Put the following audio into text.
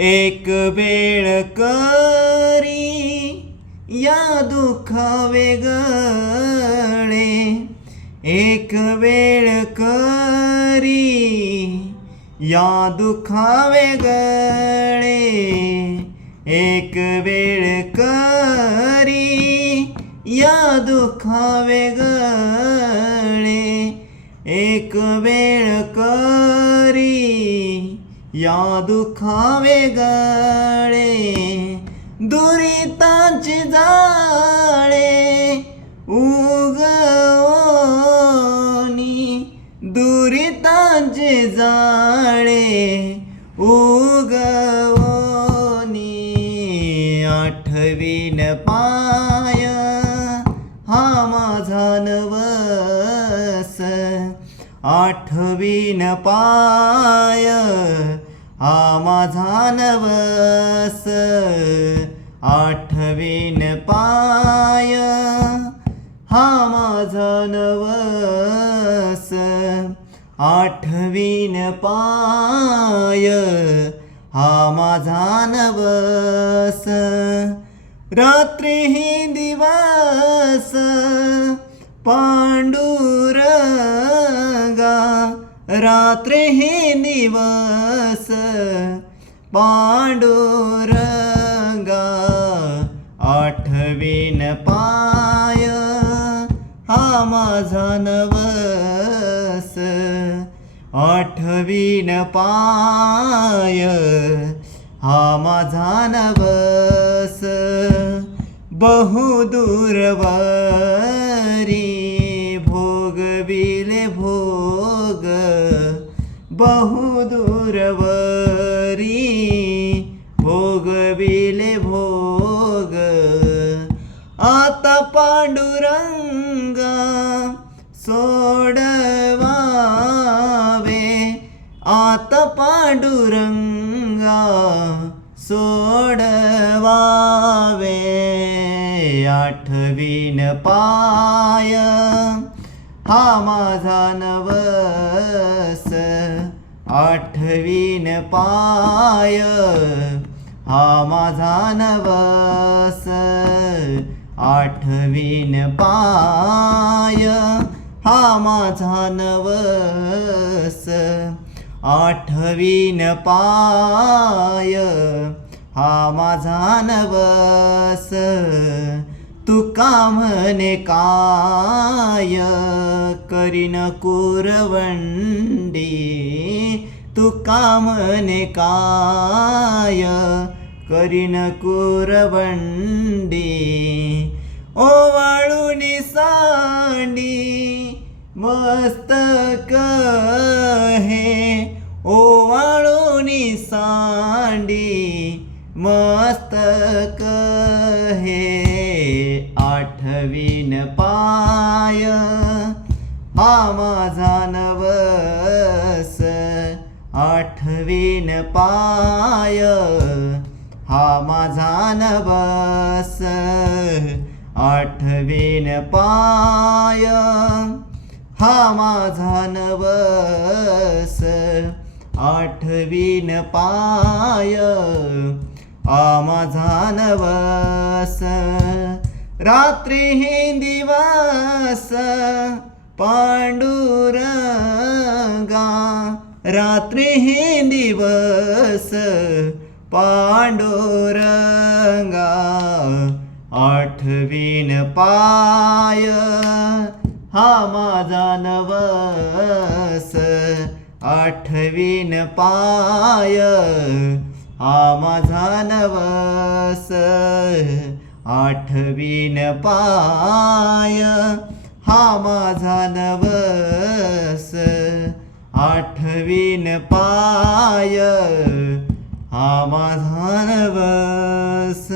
एक वेळ करी या दुःख वेगळे एक वेळ करी या दुखावे गळे. एक वेळ करी या दुखावे गळे. एक वेळ या दुःख वेगळे दुरितांचे जाळे उगवणी दुरितांचे जाळे उगवणी आठवीन पाय हा माझा नवस आठवीन पाय. हा माझा नवस आठवीन पाय. हा माझा नवस आठवीन पाय. हा माझा नवस रात्री ही दिवस पांडुर रात्री ही दिवस पांडुरंगा आठवीन पाय हा माझा नवस आठवीन पाय हा माझा नवस बहुदूरवारी बहुदूरवरी भोगविले भोग। आता पांडुरंगा सोडवावे आता पांडुरंगा सोडवावे। आठवीन पाय हा माझा नवस आठवीन पाय हा माझा नवस. आठवीन पाय हा माझा नवस. आठवीन पाय हा माझा नवस. तू म्हणे काय करीन कुरवंडी. तू म्हणे काय करीन कुरवंडी. ओवाळून सांडी मस्तक हे ओवाळून सांडी मस्तक नवीन पाय. हा माझा नवस आठवीन पाय. हा माझा नवस आठवीन पाय. हा माझा नवस आठवीन पाय. हा माझा नवस रात्री हे दिवस पांडुरंगा. रात्री हे दिवस पांडुरंगा. आठवीन पाय हा माझा नवस. आठवीन पाय हा माझा नवस. आठवीन पाय हा माझा नवस. आठवीन पाय हा माझा नवस.